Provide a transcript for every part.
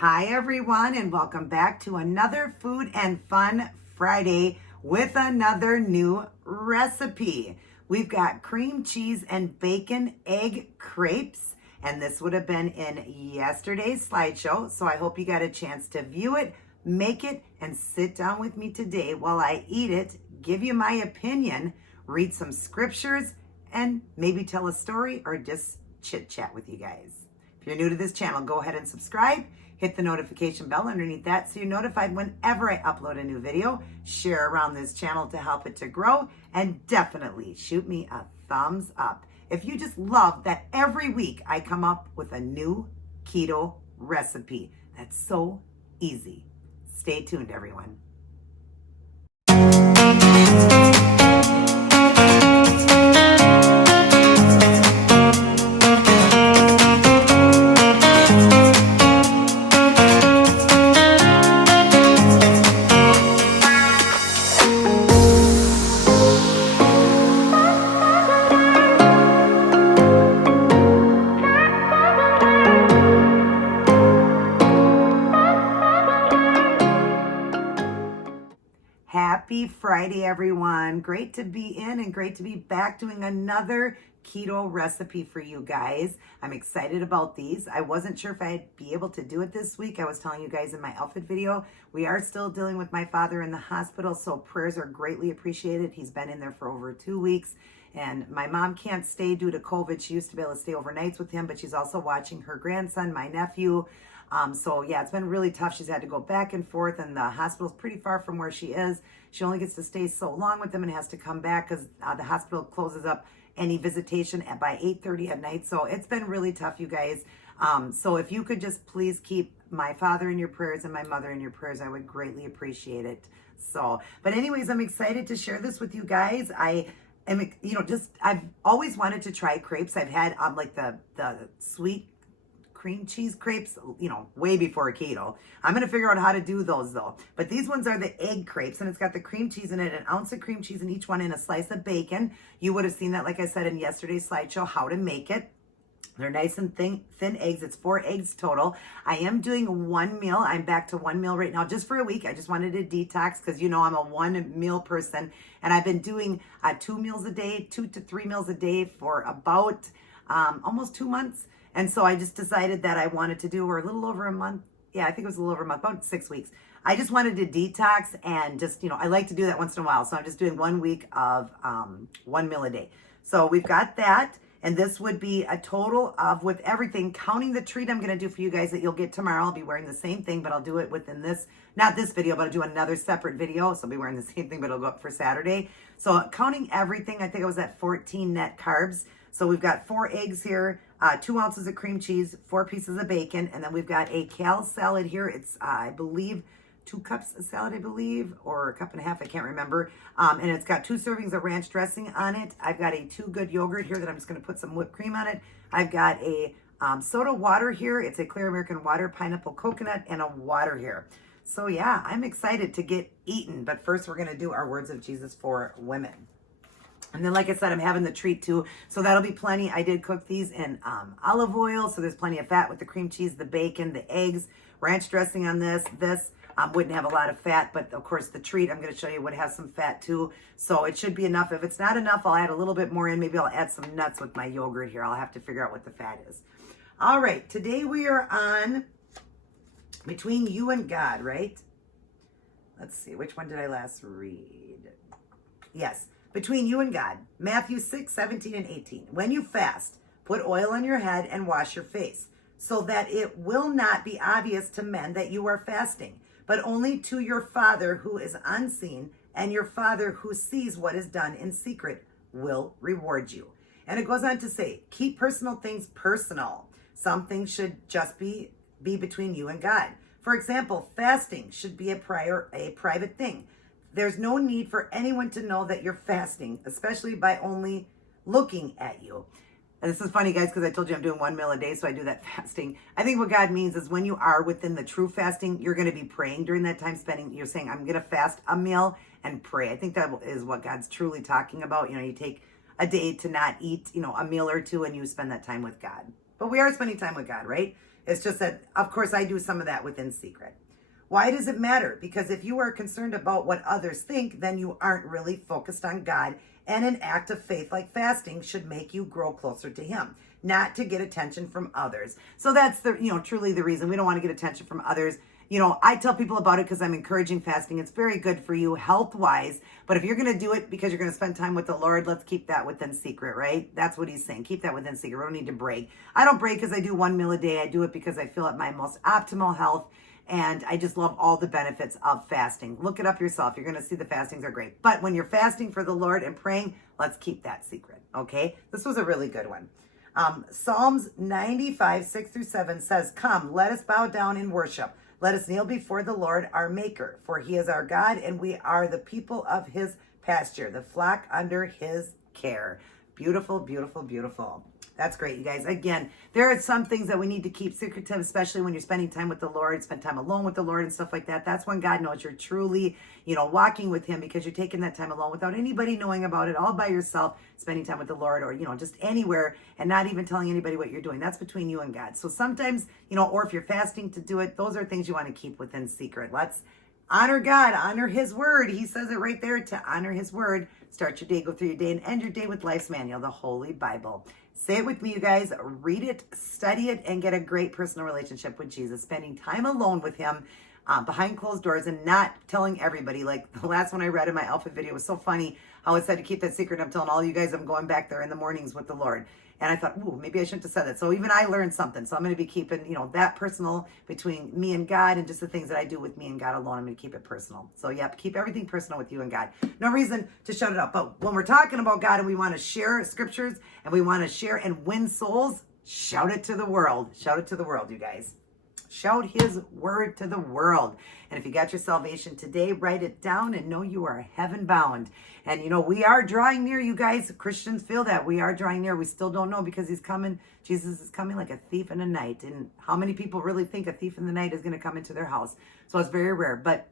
Hi everyone, and welcome back to another Food and Fun Friday with another new recipe. We've got cream cheese and bacon egg crepes, and this would have been in yesterday's slideshow, so I hope you got a chance to view it, make it, and sit down with me today while I eat it, give you my opinion, read some scriptures, and maybe tell a story or just chit chat with you guys. If you're new to this channel, go ahead and subscribe. Hit the notification bell underneath that so you're notified whenever I upload a new video. Share around this channel to help it to grow. And definitely shoot me a thumbs up if you just love that every week I come up with a new keto recipe. That's so easy. Stay tuned, everyone. Happy Friday, everyone. Great to be in and great to be back doing another keto recipe for you guys. I'm excited about these. I wasn't sure if I'd be able to do it this week. I was telling you guys in my outfit video, we are still dealing with my father in the hospital, so prayers are greatly appreciated. He's been in there for over 2 weeks. And my mom can't stay due to COVID. She used to be able to stay overnights with him, but she's also watching her grandson, my nephew. So yeah, it's been really tough. She's had to go back and forth, and the hospital's pretty far from where she is. She only gets to stay so long with them and has to come back because the hospital closes up any visitation by 8:30 at night. So it's been really tough, you guys. So if you could just please keep my father in your prayers and my mother in your prayers, I would greatly appreciate it. So, but anyways, I'm excited to share this with you guys. I've always wanted to try crepes. I've had like the sweet cream cheese crepes, way before keto. I'm going to figure out how to do those though. But these ones are the egg crepes, and it's got the cream cheese in it, an ounce of cream cheese in each one, and a slice of bacon. You would have seen that, like I said, in yesterday's slideshow, how to make it. They're nice and thin eggs. It's 4 eggs total. I am doing 1 meal. I'm back to 1 meal right now just for a week. I just wanted to detox because I'm a 1 meal person. And I've been doing 2 meals a day, 2 to 3 meals a day for about almost 2 months. And so I just decided that I wanted to do, or a little over a month. Yeah, I think it was a little over a month, about 6 weeks. I just wanted to detox and just, I like to do that once in a while. So I'm just doing 1 week of 1 meal a day. So we've got that. And this would be a total of, with everything, counting the treat I'm going to do for you guys that you'll get tomorrow. I'll be wearing the same thing, but I'll do it within this, not this video, but I'll do another separate video. So I'll be wearing the same thing, but it'll go up for Saturday. So counting everything, I think I was at 14 net carbs. So we've got 4 eggs here, 2 ounces of cream cheese, 4 pieces of bacon, and then we've got a kale salad here. It's, I believe, 2 cups of salad, or 1.5 cups, I can't remember. And it's got 2 servings of ranch dressing on it. I've got a 2 Good yogurt here that I'm just going to put some whipped cream on it. I've got a soda water here. It's a clear American water, pineapple coconut, and a water here. So yeah, I'm excited to get eaten. But first, we're going to do our words of Jesus for women. And then, like I said, I'm having the treat too. So that'll be plenty. I did cook these in olive oil. So there's plenty of fat with the cream cheese, the bacon, the eggs, ranch dressing on this. This wouldn't have a lot of fat, but of course the treat I'm going to show you would have some fat too. So it should be enough. If it's not enough, I'll add a little bit more in. Maybe I'll add some nuts with my yogurt here. I'll have to figure out what the fat is. All right. Today we are on Between You and God, right? Let's see. Which one did I last read? Yes. Between You and God, Matthew 6, 17 and 18. When you fast, put oil on your head and wash your face, so that it will not be obvious to men that you are fasting, but only to your Father who is unseen, and your Father who sees what is done in secret will reward you. And it goes on to say, keep personal things personal. Some things should just be between you and God. For example, fasting should be a private thing. There's no need for anyone to know that you're fasting, especially by only looking at you. And this is funny, guys, because I told you I'm doing 1 meal a day, so I do that fasting. I think what God means is when you are within the true fasting, you're going to be praying during that time, you're saying, I'm going to fast a meal and pray. I think that is what God's truly talking about. You take a day to not eat, a meal or two, and you spend that time with God. But we are spending time with God, right? It's just that, of course, I do some of that within secret. Why does it matter? Because if you are concerned about what others think, then you aren't really focused on God. And an act of faith like fasting should make you grow closer to Him, not to get attention from others. So that's the, truly the reason. We don't want to get attention from others. I tell people about it because I'm encouraging fasting. It's very good for you health-wise. But if you're going to do it because you're going to spend time with the Lord, let's keep that within secret, right? That's what He's saying. Keep that within secret. We don't need to break. I don't break because I do 1 meal a day. I do it because I feel at my most optimal health. And I just love all the benefits of fasting. Look it up yourself. You're going to see the fastings are great. But when you're fasting for the Lord and praying, let's keep that secret, okay? This was a really good one. Psalms 95, 6-7 says, "Come, let us bow down in worship. Let us kneel before the Lord our Maker. For He is our God, and we are the people of His pasture, the flock under His care." Beautiful, beautiful, beautiful. That's great, you guys. Again, there are some things that we need to keep secretive, especially when you're spending time with the Lord, spend time alone with the Lord and stuff like that. That's when God knows you're truly, walking with Him, because you're taking that time alone without anybody knowing about it, all by yourself, spending time with the Lord, or, just anywhere, and not even telling anybody what you're doing. That's between you and God. So sometimes, or if you're fasting to do it, those are things you want to keep within secret. Let's honor God, honor His word. He says it right there, to honor His word. Start your day, go through your day, and end your day with Life's Manual, the Holy Bible. Say it with me, you guys. Read it, study it, and get a great personal relationship with Jesus. Spending time alone with Him, behind closed doors, and not telling everybody. Like the last one I read in my outfit video was so funny how it said to keep that secret. I'm telling all you guys I'm going back there in the mornings with the Lord. And I thought, ooh, maybe I shouldn't have said that. So even I learned something. So I'm going to be keeping, that personal between me and God, and just the things that I do with me and God alone. I'm going to keep it personal. So yep, keep everything personal with you and God. No reason to shut it up. But when we're talking about God and we want to share scriptures and we want to share and win souls, shout it to the world. Shout it to the world, you guys. Shout His word to the world. And if you got your salvation today, write it down and know you are heaven bound. And we are drawing near, you guys. Christians feel that we are drawing near. We still don't know, because He's coming. Jesus is coming like a thief in the night. And how many people really think a thief in the night is going to come into their house? So it's very rare. But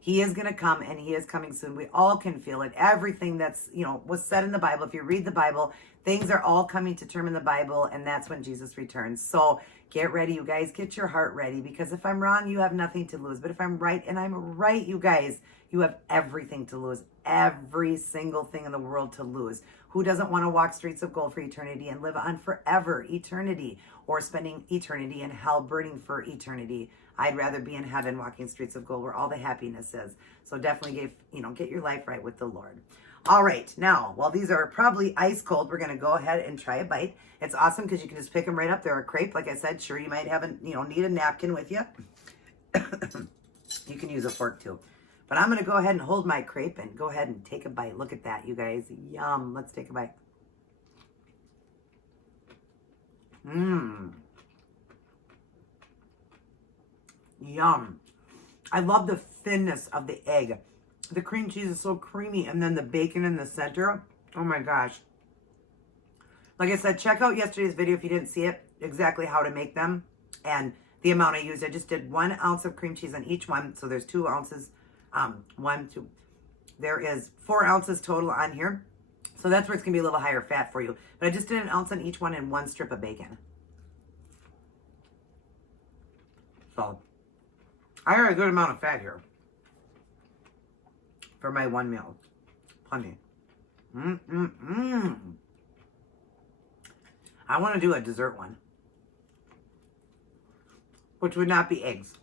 He is going to come, and He is coming soon. We all can feel it. Everything that's, was said in the Bible. If you read the Bible, things are all coming to term in the Bible, and that's when Jesus returns. So get ready, you guys. Get your heart ready, because if I'm wrong, you have nothing to lose. But if I'm right, and I'm right, you guys, you have everything to lose. Every single thing in the world to lose. Who doesn't want to walk streets of gold for eternity and live on forever eternity, or spending eternity in hell burning for eternity? I'd rather be in heaven walking streets of gold where all the happiness is. So definitely get your life right with the Lord. All right, now, while these are probably ice cold, we're going to go ahead and try a bite. It's awesome because you can just pick them right up. They're a crepe, like I said. Sure, you might have need a napkin with you. You can use a fork too. But I'm going to go ahead and hold my crepe and go ahead and take a bite. Look at that, you guys. Yum. Let's take a bite. Yum. I love the thinness of the egg. The cream cheese is so creamy, and then the bacon in the center. Oh my gosh. Like I said, check out yesterday's video if you didn't see it, exactly how to make them and the amount I used. I just did 1 ounce of cream cheese on each one. So there's 2 ounces. 1, 2. There is 4 ounces total on here. So that's where it's going to be a little higher fat for you. But I just did 1 ounce on each one and 1 strip of bacon. So I got a good amount of fat here for my 1 meal. Plenty. I want to do a dessert one, which would not be eggs.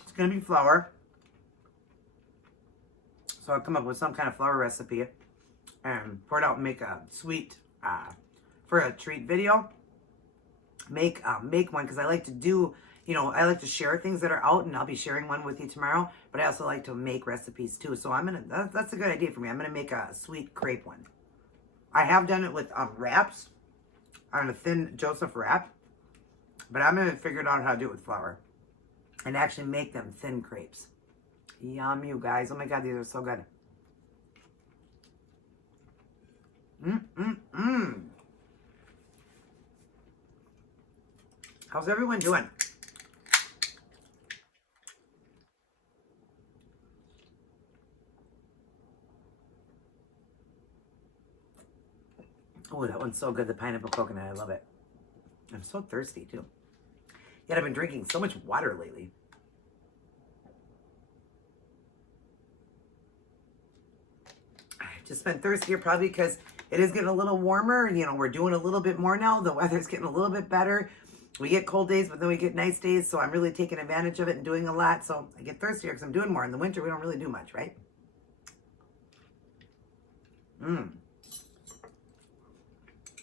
It's going to be flour. So I'll come up with some kind of flour recipe and pour it out and make a sweet, for a treat video. Make one, because I like to do, I like to share things that are out, and I'll be sharing one with you tomorrow, but I also like to make recipes too. So that's a good idea for me. I'm going to make a sweet crepe one. I have done it with wraps, on a thin Joseph wrap, but I'm going to figure out how to do it with flour and actually make them thin crepes. Yum, you guys. Oh my God, these are so good. How's everyone doing? Oh, that one's so good. The pineapple coconut. I love it. I'm so thirsty too. Yet I've been drinking so much water lately. I've just been thirstier probably because it is getting a little warmer. And, you know, we're doing a little bit more now. The weather's getting a little bit better. We get cold days, but then we get nice days. So I'm really taking advantage of it and doing a lot. So I get thirstier because I'm doing more. In the winter, we don't really do much, right?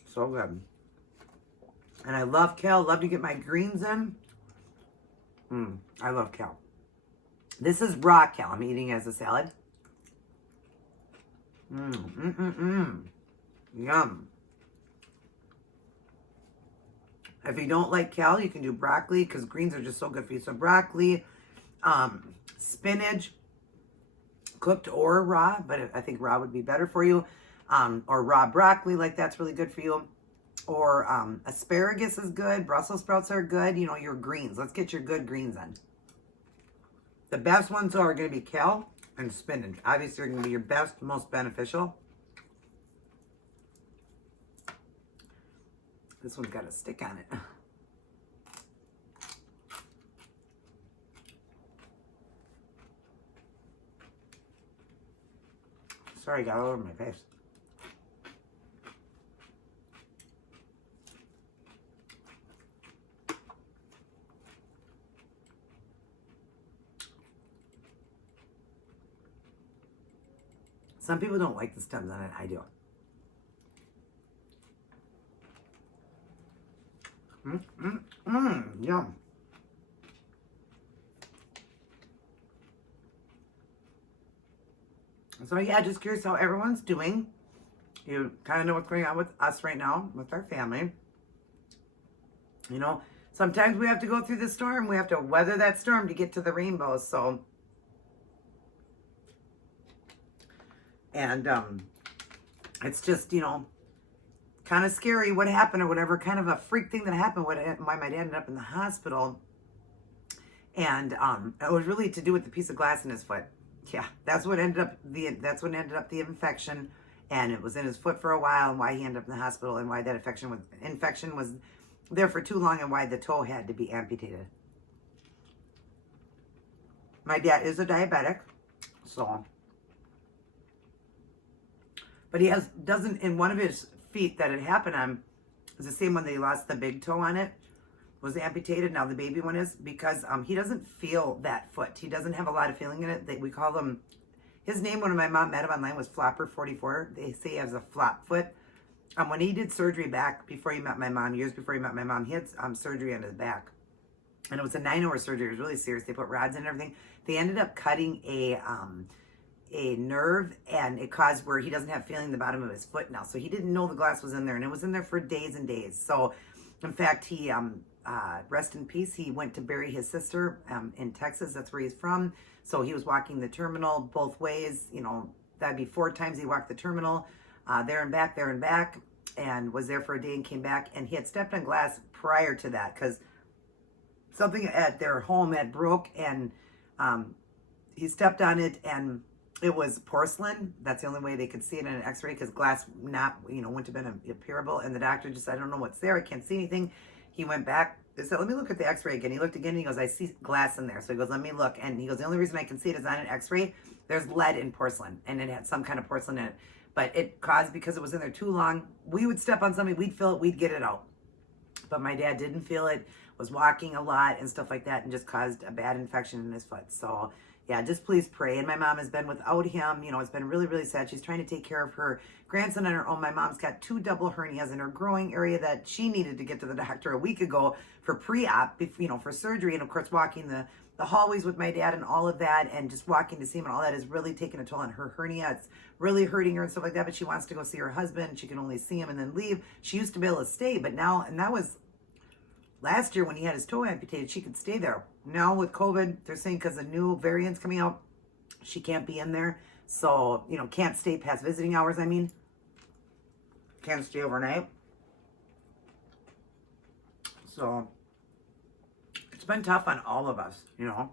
So good. And I love kale. Love to get my greens in. I love kale. This is raw kale. I'm eating as a salad. Yum. If you don't like kale, you can do broccoli because greens are just so good for you. So broccoli, spinach, cooked or raw, but I think raw would be better for you. Or raw broccoli, like that's really good for you. Or asparagus is good. Brussels sprouts are good. You know, your greens. Let's get your good greens in. The best ones are going to be kale and spinach. Obviously, they're going to be your best, most beneficial. This one's got a stick on it. Sorry, got all over my face. Some people don't like the stems on it. I do. Yum. So yeah, just curious how everyone's doing. You kind of know what's going on with us right now, with our family. You know, sometimes we have to go through the storm. We have to weather that storm to get to the rainbow. So, and it's just, you know, kind of scary what happened or whatever, kind of a freak thing that happened, why my dad ended up in the hospital. And it was really to do with the piece of glass in his foot. Yeah, that's what ended up the infection, and it was in his foot for a while, and why he ended up in the hospital, and why that infection was there for too long, and why the toe had to be amputated. My dad is a diabetic, so, but he doesn't in one of his feet that it happened on is the same one that he lost the big toe on it. Was amputated. Now the baby one is because he doesn't feel that foot. He doesn't have a lot of feeling in it. We call him, his name when my mom met him online was Flopper44. They say he has a flop foot. When he did surgery back before he met my mom, years before he met my mom, he had surgery on his back. And it was a 9-hour surgery. It was really serious. They put rods in and everything. They ended up cutting a nerve, and it caused where he doesn't have feeling in the bottom of his foot now. So he didn't know the glass was in there, and it was in there for days and days. So in fact, he rest in peace, he went to bury his sister in Texas. That's where he's from. So he was walking the terminal both ways. You know, that'd be 4 times he walked the terminal, there and back, and was there for a day and came back. And he had stepped on glass prior to that because something at their home had broke, and he stepped on it, and it was porcelain. That's the only way they could see it in an x-ray because glass wouldn't have been appearable. And the doctor just said, I don't know what's there. I can't see anything. He went back. They said, let me look at the x-ray again. He looked again and he goes, I see glass in there. So he goes, let me look. And he goes, the only reason I can see it is on an x-ray. There's lead in porcelain, and it had some kind of porcelain in it. But it caused, because it was in there too long, we would step on something, we'd feel it, we'd get it out. But my dad didn't feel it, was walking a lot and stuff like that, and just caused a bad infection in his foot. So yeah, just please pray. And my mom has been without him. You know, it's been really, really sad. She's trying to take care of her grandson on her own. My mom's got 2 double hernias in her growing area that she needed to get to the doctor a week ago for pre-op, you know, for surgery. And of course, walking the hallways with my dad and all of that, and just walking to see him and all that is really taking a toll on her hernia. It's really hurting her and stuff like that, but she wants to go see her husband. She can only see him and then leave. She used to be able to stay, but now, and that was last year when he had his toe amputated, she could stay there. Now with COVID, they're saying because the new variant's coming out, she can't be in there. So, you know, can't stay past visiting hours, I mean. Can't stay overnight. So, it's been tough on all of us, you know.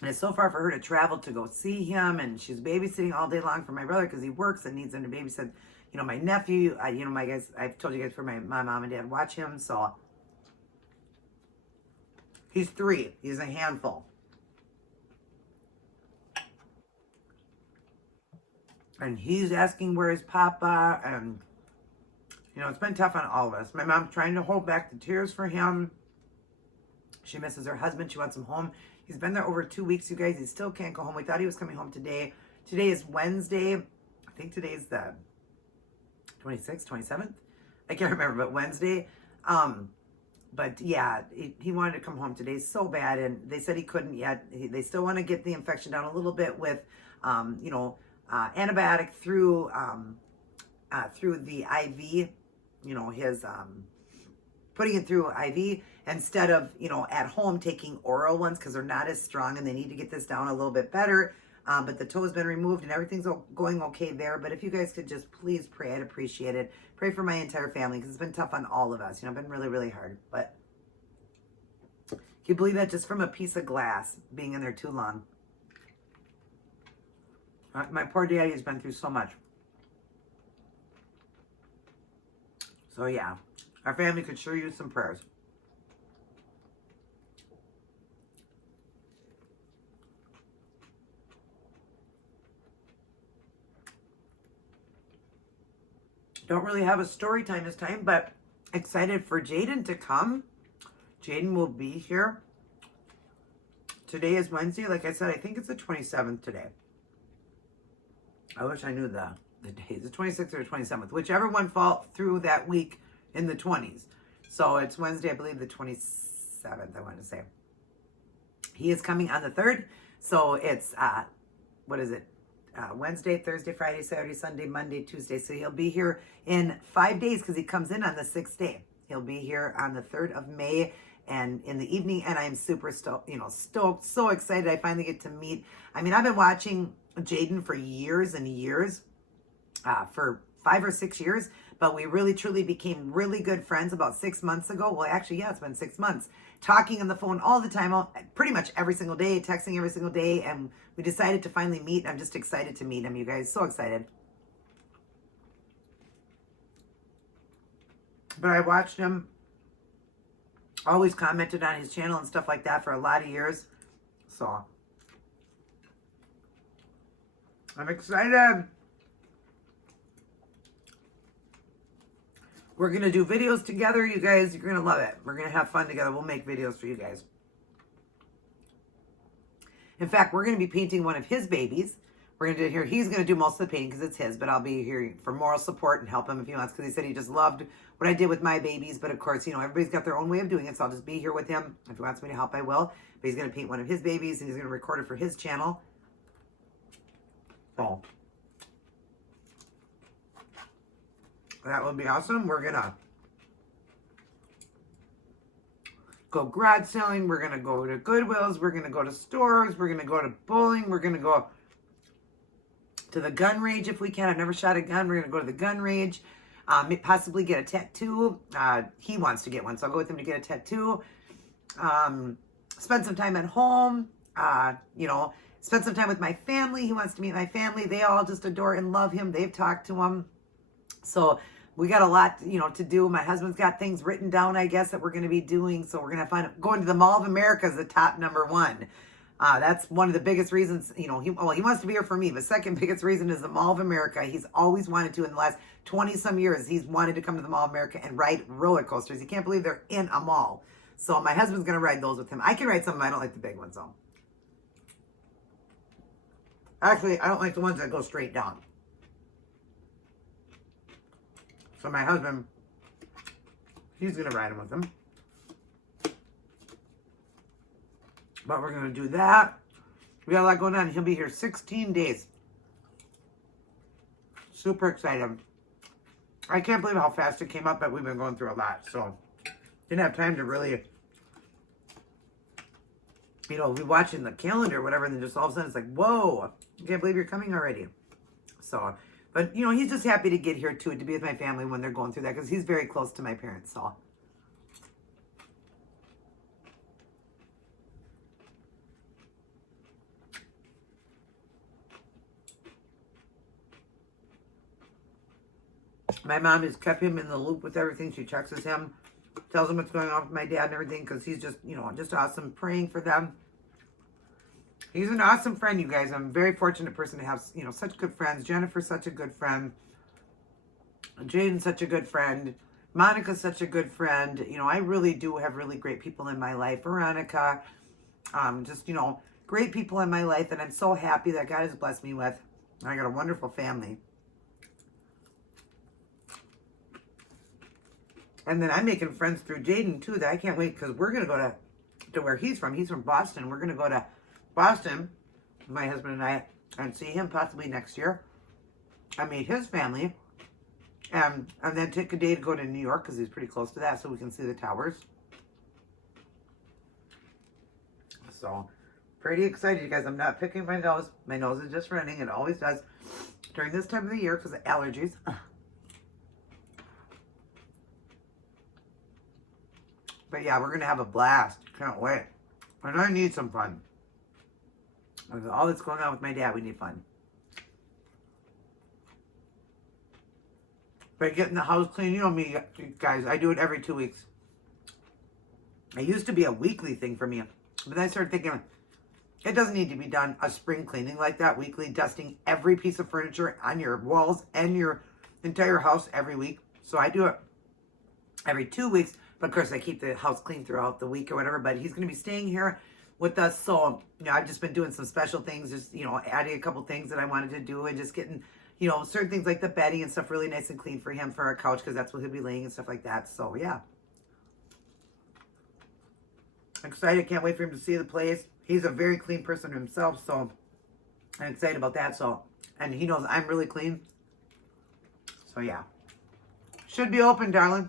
And it's so far for her to travel to go see him, and she's babysitting all day long for my brother because he works and needs him to babysit, you know, my nephew, you know, my guys, I've told you guys for my mom and dad watch him. So he's 3. He's a handful. And he's asking where is Papa, and you know, it's been tough on all of us. My mom's trying to hold back the tears for him. She misses her husband. She wants him home. He's been there over 2 weeks, you guys. He still can't go home. We thought he was coming home today. Today is Wednesday. I think today's the 26th, 27th. I can't remember, but Wednesday. But yeah, he wanted to come home today so bad, and they said he couldn't yet. They still want to get the infection down a little bit with, you know, antibiotic through the IV. You know, his putting it through IV instead of, you know, at home taking oral ones because they're not as strong and they need to get this down a little bit better. But the toe's been removed and everything's going okay there. But if you guys could just please pray, I'd appreciate it. Pray for my entire family because it's been tough on all of us. You know, it's been really, really hard. But can you believe that, just from a piece of glass being in there too long? My poor daddy has been through so much. So yeah, our family could sure use some prayers. Don't really have a story time this time, but excited for Jaden to come. Jaden will be here. Today is Wednesday. Like I said, I think it's the 27th today. I wish I knew the days. The 26th or 27th. Whichever one fall through that week in the 20s. So it's Wednesday, I believe the 27th, I want to say. He is coming on the 3rd. So it's, what is it? Wednesday, Thursday, Friday, Saturday, Sunday, Monday, Tuesday. So he'll be here in 5 days because he comes in on the 6th day. He'll be here on the 3rd of May and in the evening. And I'm super stoked, so excited. I finally get to meet. I mean, I've been watching Jaden for years and years, for 5 or 6 years, but we really truly became really good friends about 6 months ago. Well, actually, yeah, it's been 6 months, talking on the phone all the time, pretty much every single day, texting every single day. And we decided to finally meet. I'm just excited to meet him, you guys. So excited. But I watched him, always commented on his channel and stuff like that for a lot of years. So I'm excited. We're going to do videos together, you guys. You're going to love it. We're going to have fun together. We'll make videos for you guys. In fact, we're going to be painting one of his babies. We're going to do here. He's going to do most of the painting because it's his, but I'll be here for moral support and help him if he wants, because he said he just loved what I did with my babies. But of course, everybody's got their own way of doing it, so I'll just be here with him. If he wants me to help, I will. But he's going to paint one of his babies, and he's going to record it for his channel. So that would be awesome. We're going to go garage selling. We're going to go to Goodwills. We're going to go to stores. We're going to go to bowling. We're going to go to the gun range if we can. I've never shot a gun. We're going to go to the gun range. Possibly get a tattoo. He wants to get one, so I'll go with him to get a tattoo. Spend some time at home. Spend some time with my family. He wants to meet my family. They all just adore and love him. They've talked to him. So we got a lot, to do. My husband's got things written down, I guess, that we're going to be doing. So we're going to going to the Mall of America is the top #1. That's one of the biggest reasons, he wants to be here for me. The second biggest reason is the Mall of America. He's always wanted to. In the last 20 some years, he's wanted to come to the Mall of America and ride roller coasters. He can't believe they're in a mall. So my husband's going to ride those with him. I can ride some of them. I don't like the big ones, though. Actually, I don't like the ones that go straight down. So my husband, he's going to ride them with him. But we're going to do that. We got a lot going on. He'll be here 16 days. Super excited. I can't believe how fast it came up, but we've been going through a lot. So didn't have time to really, be watching the calendar or whatever, and then just all of a sudden it's like, whoa, I can't believe you're coming already. So, but he's just happy to get here too, to be with my family when they're going through that, because he's very close to my parents. So My mom has kept him in the loop with everything. She checks with him, tells him what's going on with my dad and everything, because he's just, you know, just awesome, praying for them. He's an awesome friend, you guys. I'm a very fortunate person to have, you know, such good friends. Jennifer's such a good friend. Jaden's such a good friend. Monica's such a good friend. You know, I really do have really great people in my life. Veronica, just, you know, great people in my life that I'm so happy that God has blessed me with. I got a wonderful family. And then I'm making friends through Jaden, too, that I can't wait, because we're going to go to where he's from. He's from Boston. We're going to go to Boston, my husband and I, and see him possibly next year. I meet his family. And then take a day to go to New York, because he's pretty close to that, so we can see the towers. So, pretty excited, you guys. I'm not picking my nose. My nose is just running. It always does during this time of the year because of allergies. But yeah, we're going to have a blast. Can't wait. And I need some fun. With all that's going on with my dad, we need fun. But getting the house clean, you know me, guys, I do it every 2 weeks. It used to be a weekly thing for me. But then I started thinking, it doesn't need to be done a spring cleaning like that weekly, dusting every piece of furniture on your walls and your entire house every week. So I do it every 2 weeks. But of course, I keep the house clean throughout the week or whatever. But he's going to be staying here with us. So, you know, I've just been doing some special things, just, you know, adding a couple things that I wanted to do and just getting, you know, certain things like the bedding and stuff really nice and clean for him for our couch, because that's what he'll be laying and stuff like that. So, yeah. I'm excited. Can't wait for him to see the place. He's a very clean person himself, so I'm excited about that. So, and he knows I'm really clean. So, yeah. Should be open, darling.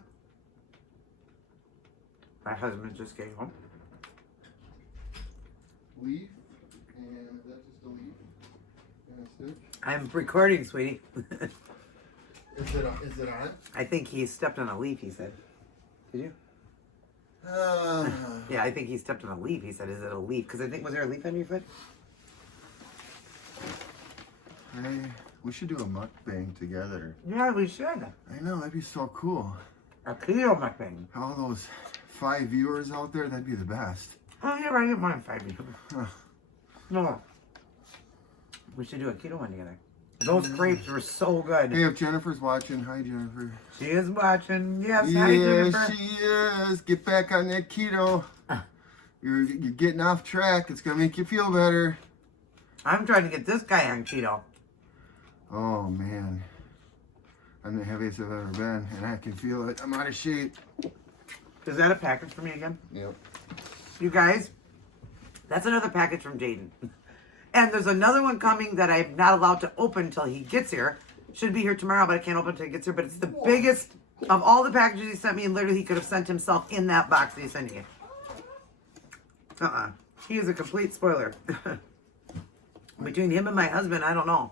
My husband's just getting home. Leaf, and that's just a leaf. And a stitch. I'm recording, sweetie. Is it on? I think he stepped on a leaf, he said. Did you? Yeah, I think he stepped on a leaf. He said, is it a leaf? Because I think, was there a leaf on your foot? Hey, we should do a mukbang together. Yeah, we should. I know, that'd be so cool. A keto mukbang. All those 5 viewers out there, that'd be the best. Oh, yeah, I didn't want 5 viewers. Huh. No. We should do a keto one together. Those crepes were so good. Hey, if Jennifer's watching, hi Jennifer. She is watching. Yes, yeah, hi Jennifer. she is. Get back on that keto. You're getting off track. It's gonna make you feel better. I'm trying to get this guy on keto. Oh man, I'm the heaviest I've ever been, and I can feel it. I'm out of shape. Is that a package for me again? Yep. You guys, that's another package from Jaden. And there's another one coming that I'm not allowed to open until he gets here. Should be here tomorrow, but I can't open until he gets here. But it's the biggest of all the packages he sent me, and literally he could have sent himself in that box that he sent me. He is a complete spoiler. Between him and my husband, I don't know.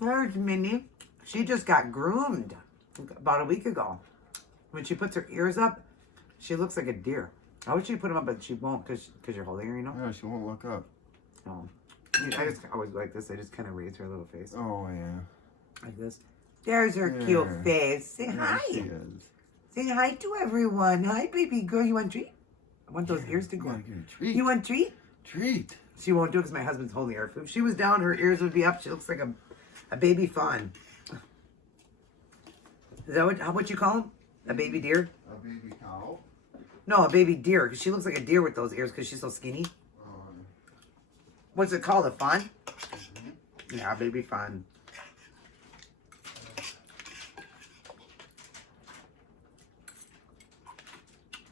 There's Minnie. She just got groomed about a week ago. When she puts her ears up, she looks like a deer. I wish she'd put them up, but she won't because you're holding her, you know? Yeah, she won't look up. No. I just always go like this. I just kind of raise her little face. Oh, yeah. Like this. There's her cute face. Say hi. She is. Say hi to everyone. Hi, baby girl. You want a treat? I want those ears to go. You gotta get a treat. You want a treat? Treat. She won't do it because my husband's holding her. If she was down, her ears would be up. She looks like a baby fawn. Is that what you call him? A baby deer? A baby cow. No, a baby deer. Because she looks like a deer with those ears because she's so skinny. What's it called? A fawn? Mm-hmm. Yeah, a baby fawn.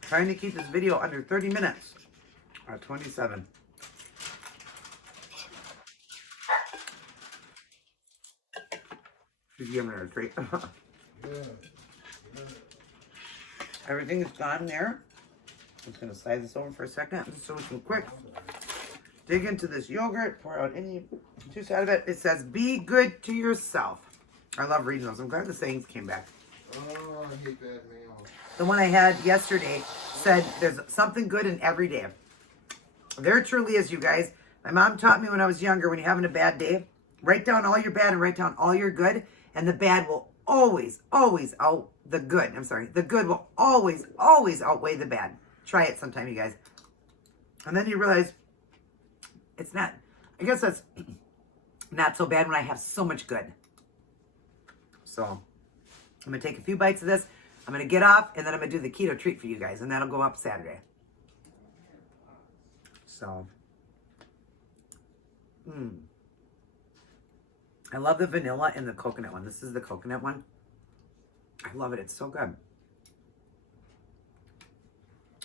Trying to keep this video under 30 minutes. 27. She's giving her a treat. Everything is gone there. I'm just going to slide this over for a second so we can quick dig into this yogurt, pour out any juice out of it. It says, be good to yourself. I love reading those. I'm glad the sayings came back. Oh, I hate bad mail. The one I had yesterday said, there's something good in every day. There truly is, you guys. My mom taught me when I was younger, when you're having a bad day, write down all your bad and write down all your good. And the bad will always, always the good will always, always outweigh the bad. Try it sometime, you guys. And then you realize it's not, I guess that's not so bad when I have so much good. So I'm going to take a few bites of this. I'm going to get off, and then I'm going to do the keto treat for you guys, and that'll go up Saturday. So, I love the vanilla and the coconut one. This is the coconut one. I love it. It's so good.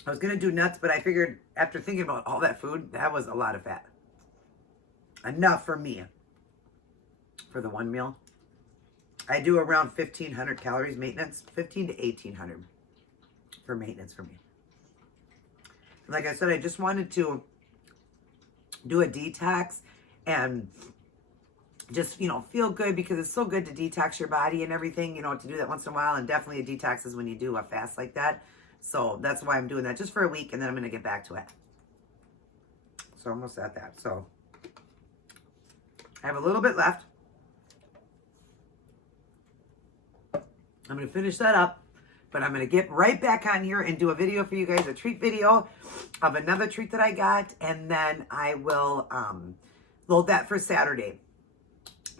I was going to do nuts, but I figured after thinking about all that food, that was a lot of fat. Enough for me. For the one meal. I do around 1,500 calories maintenance. 1,500 to 1,800 for maintenance for me. Like I said, I just wanted to do a detox and just, you know, feel good, because it's so good to detox your body and everything, you know, to do that once in a while. And definitely a detox is when you do a fast like that. So that's why I'm doing that just for a week, and then I'm going to get back to it. So almost at that. So I have a little bit left. I'm going to finish that up, but I'm going to get right back on here and do a video for you guys, a treat video of another treat that I got, and then I will load that for Saturday.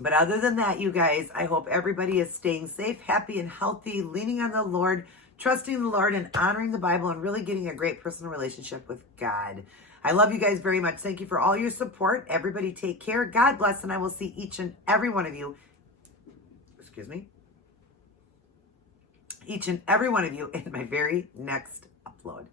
But other than that, you guys, I hope everybody is staying safe, happy, and healthy, leaning on the Lord, trusting the Lord, and honoring the Bible, and really getting a great personal relationship with God. I love you guys very much. Thank you for all your support. Everybody take care. God bless, and I will see each and every one of you. Excuse me. Each and every one of you in my very next upload.